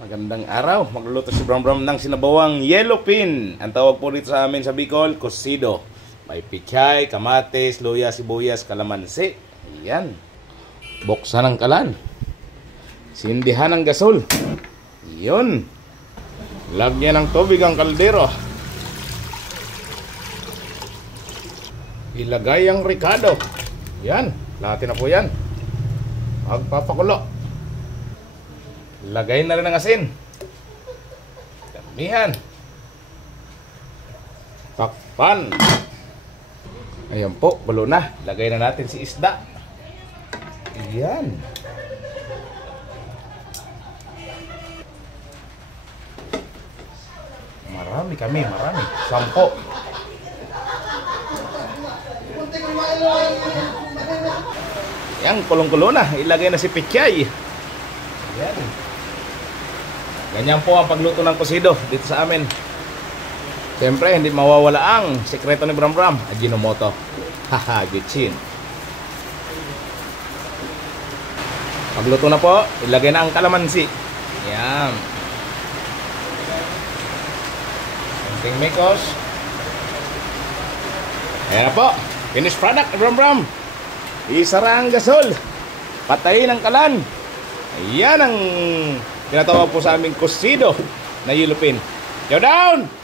Magandang araw. Magluluto si Bram Bram ng sinabawang yellow pin. Ang tawag po dito sa amin sa Bicol, cocido. May pichay, kamatis, luya, sibuyas, kalamansi. Ayan. Buksan ang kalan. Sindihan ang gasol. Yun. Lagyan ng tubig ang kaldero. Ilagay ang ricado. Yan. Lahatin na po yan. Magpapakulo. Lagay na rin ang asin. Damihan. Takpan. Ayan po, kulo na. Lagay na natin si isda. Ayan. Marami kami, marami. 10. Ayan, kulong-kulo na. Ilagay na si pichay. Ayan. Ganyan po ang pagluto ng cocido dito sa amin. Siyempre, hindi mawawala ang sekreto ni Bram Bram, Ajinomoto. Haha, gitsin. Pagluto na po, ilagay na ang kalamansi. Ayan. Konting mekos. Ayan na po. Finished product ni Bram Bram. Isara ang gasol. Patayin ang kalan. Ayan ang tinatawag po sa aming cocido na yellow pin. Yo down!